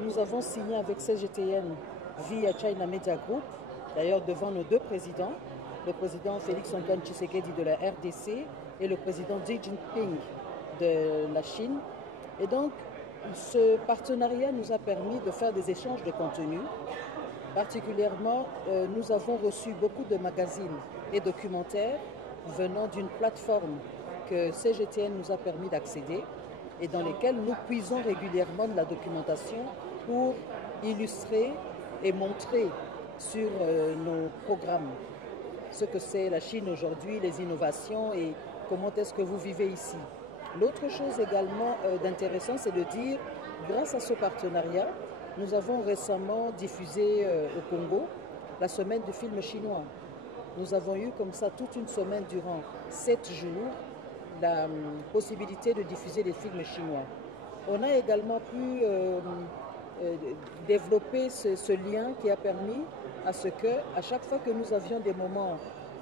Nous avons signé avec CGTN via China Media Group, d'ailleurs devant nos deux présidents, le président Félix Antoine Tshisekedi de la RDC et le président Xi Jinping de la Chine. Et donc, ce partenariat nous a permis de faire des échanges de contenu. Particulièrement, nous avons reçu beaucoup de magazines et documentaires venant d'une plateforme que CGTN nous a permis d'accéder et dans lesquels nous puisons régulièrement de la documentation pour illustrer et montrer sur nos programmes ce que c'est la Chine aujourd'hui, les innovations et comment est-ce que vous vivez ici. L'autre chose également d'intéressant, c'est de dire, grâce à ce partenariat, nous avons récemment diffusé au Congo la semaine du film chinois. Nous avons eu comme ça toute une semaine durant 7 jours la possibilité de diffuser des films chinois. On a également pu développer ce lien qui a permis à ce que, à chaque fois que nous avions des moments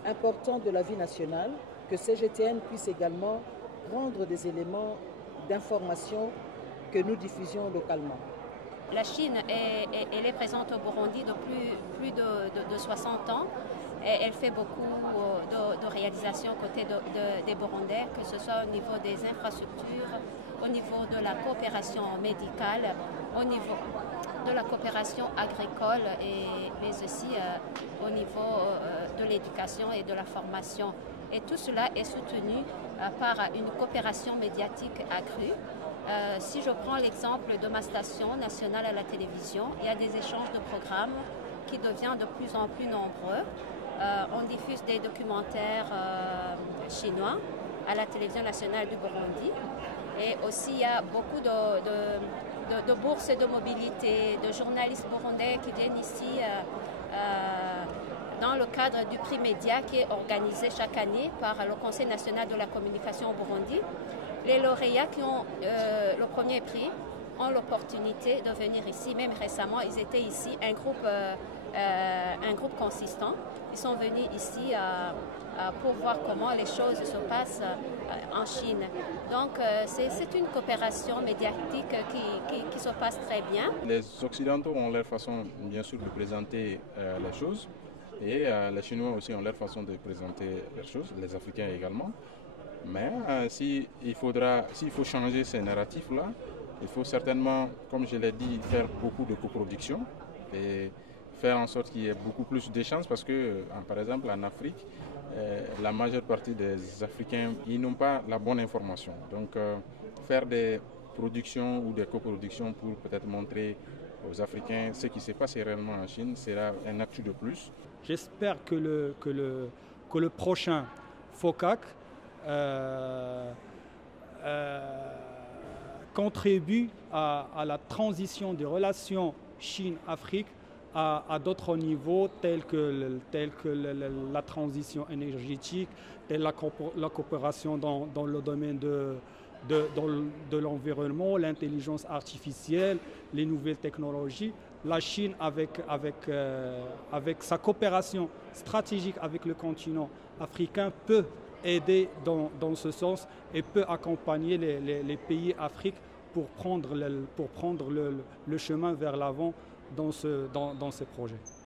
importants de la vie nationale, que CGTN puisse également prendre des éléments d'information que nous diffusions localement. La Chine elle est présente au Burundi depuis plus de 60 ans. Et elle fait beaucoup de réalisations côté des Burundais, que ce soit au niveau des infrastructures, au niveau de la coopération médicale, au niveau de la coopération agricole, mais aussi au niveau de l'éducation et de la formation. Et tout cela est soutenu par une coopération médiatique accrue. Si je prends l'exemple de ma station nationale à la télévision, il y a des échanges de programmes qui deviennent de plus en plus nombreux. On diffuse des documentaires chinois à la télévision nationale du Burundi. Et aussi, il y a beaucoup de bourses de mobilité, de journalistes burundais qui viennent ici dans le cadre du prix Média qui est organisé chaque année par le Conseil national de la communication au Burundi. Les lauréats qui ont le premier prix ont l'opportunité de venir ici. Même récemment, ils étaient ici, un groupe consistant. Ils sont venus ici pour voir comment les choses se passent en Chine. Donc, c'est une coopération médiatique qui se passe très bien. Les Occidentaux ont leur façon, bien sûr, de présenter les choses. Et les Chinois aussi ont leur façon de présenter les choses, les Africains également. Mais s'il faut changer ces narratifs-là, il faut certainement, comme je l'ai dit, faire beaucoup de coproduction et faire en sorte qu'il y ait beaucoup plus d'échanges parce que, par exemple, en Afrique, la majeure partie des Africains, ils n'ont pas la bonne information. Donc, faire des productions ou des coproductions pour peut-être montrer aux Africains ce qui s'est passé réellement en Chine sera un atout de plus. J'espère que le prochain FOCAC contribue à la transition des relations Chine-Afrique à d'autres niveaux tels que la transition énergétique, telle la coopération dans le domaine de l'environnement, l'intelligence artificielle, les nouvelles technologies. La Chine, avec sa coopération stratégique avec le continent africain, peut aider dans ce sens et peut accompagner les pays africains pour prendre le chemin vers l'avant dans ces projets.